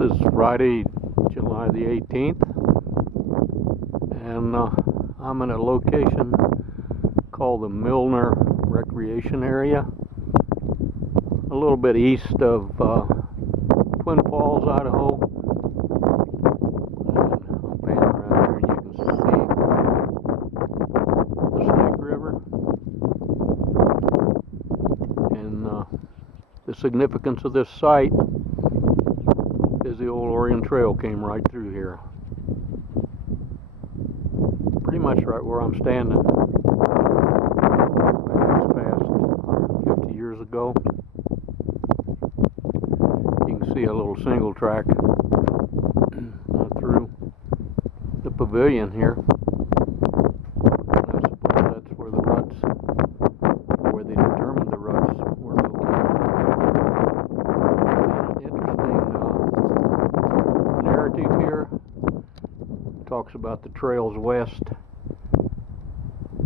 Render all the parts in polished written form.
This is Friday, July the 18th, and I'm in a location called the Milner Recreation Area, a little bit east of Twin Falls, Idaho. And I'm panning around here and you can see the Snake River. And the significance of this site is the old Oregon Trail came right through here. Pretty much right where I'm standing. It was passed 150 years ago. You can see a little single track through the pavilion here. And I suppose that's where the ruts, where they determined the ruts were located. And an interesting narrative here talks about the trails west.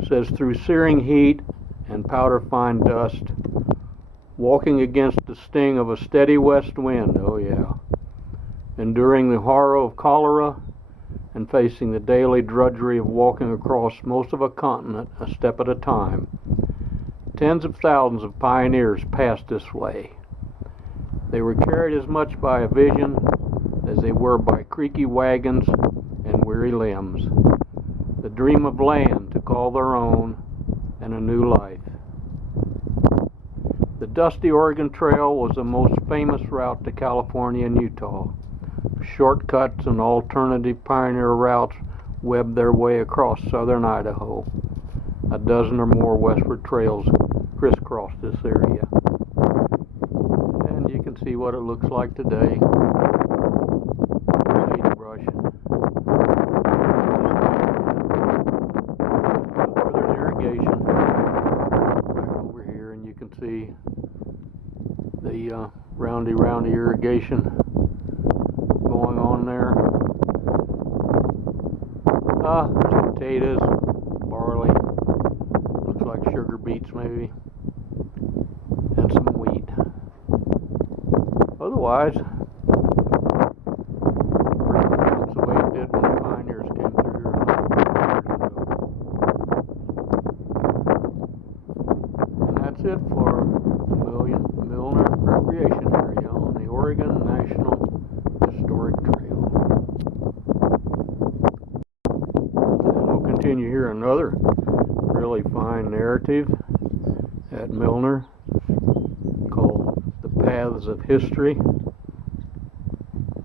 It says, through searing heat and powder fine dust, walking against the sting of a steady west wind, oh yeah, enduring the horror of cholera and facing the daily drudgery of walking across most of a continent a step at a time, tens of thousands of pioneers passed this way. They were carried as much by a vision as they were by creaky wagons and weary limbs, the dream of land to call their own and a new life. The dusty Oregon Trail was the most famous route to California and Utah. Shortcuts and alternative pioneer routes webbed their way across southern Idaho. A dozen or more westward trails crisscrossed this area. And you can see what it looks like today. Sagebrush. Where there's irrigation, back over here, and you can see the roundy irrigation going on there. Potatoes, barley, looks like sugar beets maybe, and some wheat. Otherwise, pretty much looks the way it did when the pioneers came through here 100 years ago. And that's it for the Milner Recreation Area on the Oregon National Historic Trail. And we'll continue here another really fine narrative at Milner called The Paths of History.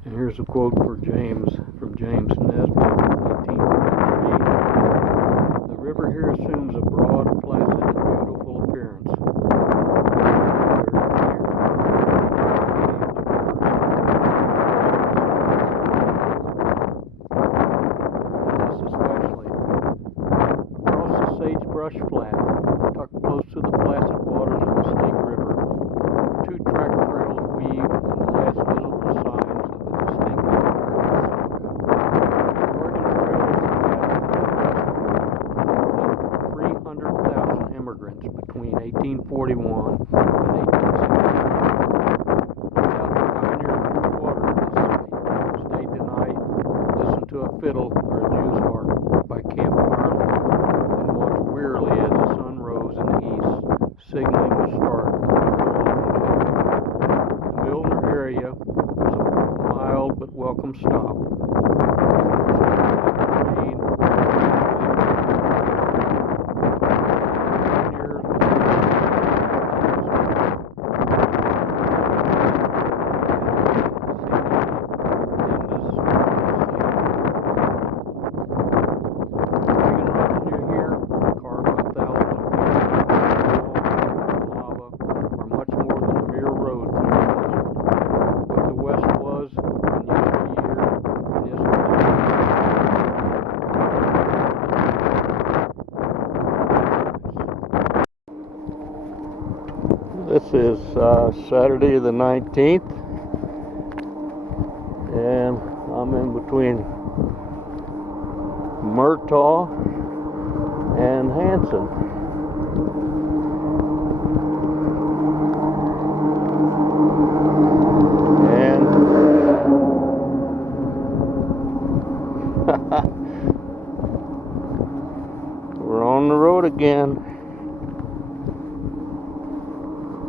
And here's a quote from James Nesbitt, 1843. The river here assumes a broad, placid, and beautiful appearance. Sagebrush Flat, tucked close to the placid waters of the Snake River, two track trails weave in the last visible signs of a distinctly American saga. The Oregon Trail is the path of more than 300,000 immigrants between 1841 and 1861. No doubt the pioneers drew water at this site, stayed the night, listened to a fiddle or a jew's harp by campfire light, wearily as the sun rose in the east, signaling the start of the long day. The Milner area was a mild but welcome stop. This is Saturday the 19th, and I'm in between Murtaugh and Hansen. And We're on the road again,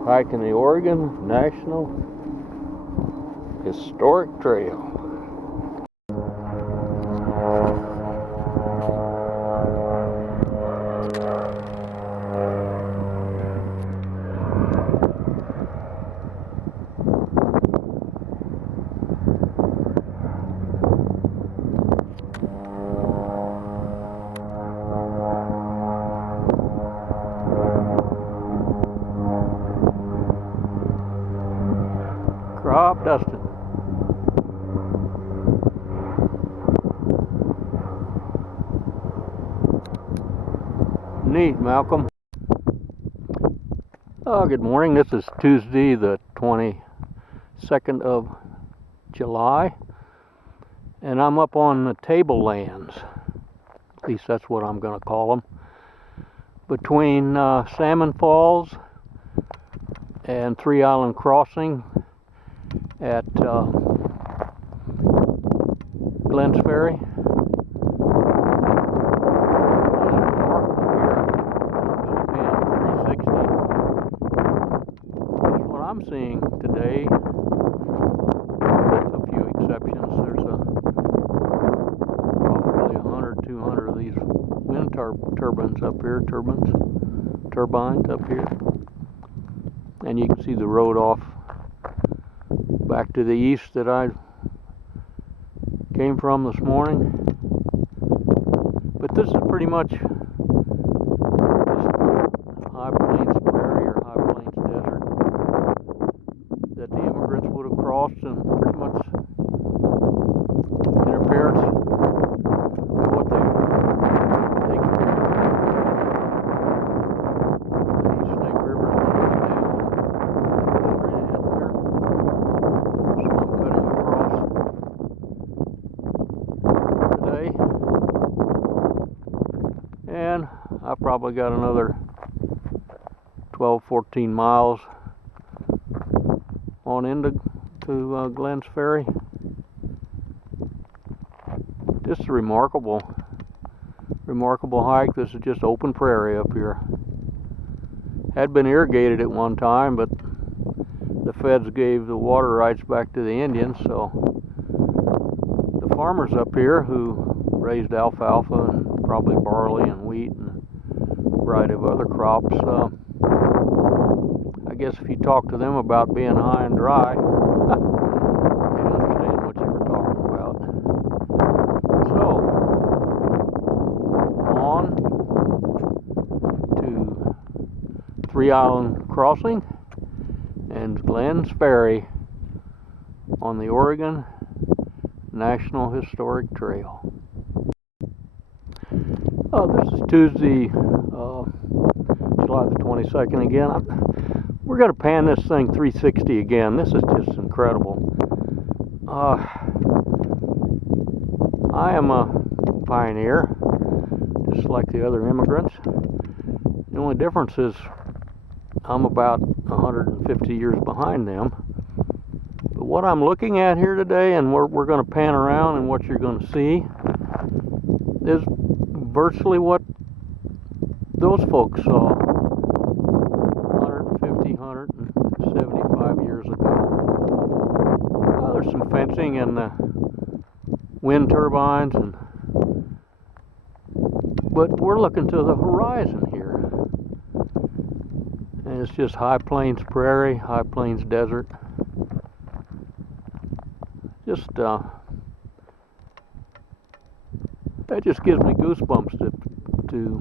hiking the Oregon National Historic Trail. Crop dusting. Neat, Malcolm. Good morning. This is Tuesday, the 22nd of July, and I'm up on the tablelands. At least that's what I'm going to call them. Between Salmon Falls and Three Island Crossing at Glenn's Ferry. What I'm seeing today, with a few exceptions, there's probably 100, 200 of these wind turbines up here, turbines up here, and you can see the road off back to the east that I came from this morning. But this is pretty much just high plains prairie or high plains desert that the immigrants would have crossed, and pretty much in appearance to what they experienced. The Snake River's going to be down straight ahead there. So I'm cutting across today, and I've probably got another 12-14 miles on into Glenn's Ferry. Just a remarkable hike. This is just open prairie up here. Had been irrigated at one time, but the feds gave the water rights back to the Indians, so the farmers up here who raised alfalfa and probably barley and wheat and a variety of other crops, I guess if you talk to them about being high and dry, they'd understand what you were talking about. So, on to Three Island Crossing and Glenn's Ferry on the Oregon National Historic Trail. This is Tuesday, July the 22nd again. We're going to pan this thing 360 again. This is just incredible. I am a pioneer, just like the other immigrants. The only difference is I'm about 150 years behind them. But what I'm looking at here today, and we're going to pan around, and what you're going to see is virtually what those folks saw 150, 175 years ago. There's some fencing and wind turbines, but we're looking to the horizon here. And it's just high plains prairie, high plains desert. Just that just gives me goosebumps to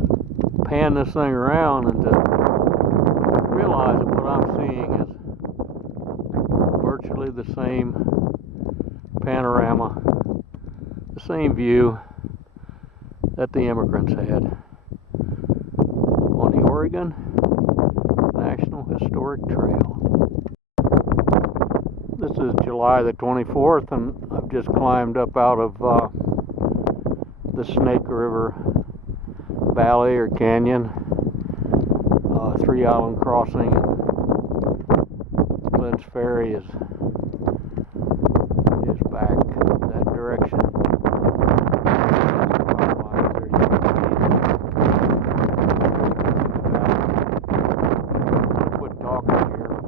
pan this thing around and to realize that what I'm seeing is virtually the same panorama, the same view that the immigrants had on the Oregon National Historic Trail. This is July the 24th, and I've just climbed up out of the Snake River Valley or Canyon, Three Island Crossing, and Glenn's Ferry is direction. Quit talking here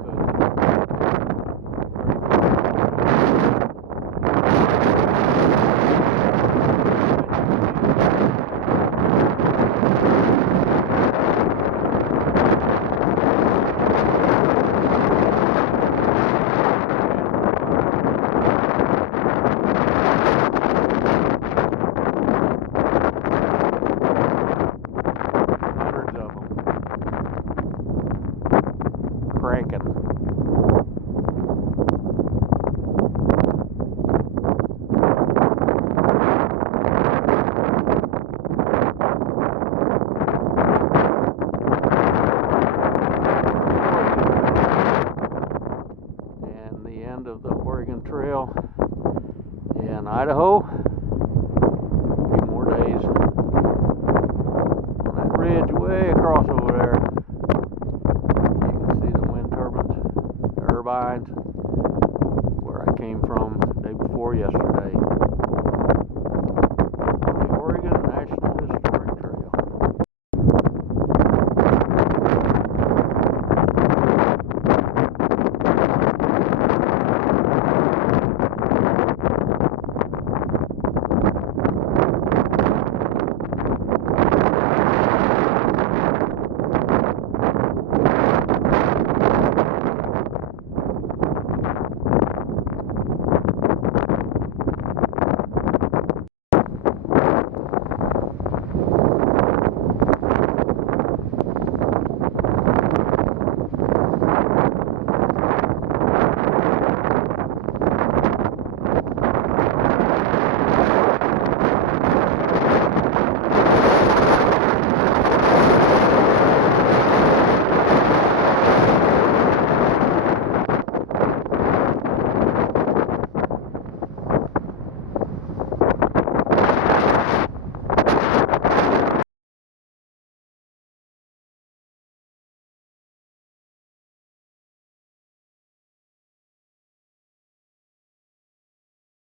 cranking. And the end of the Oregon Trail in Idaho. A few more days on that ridge way across over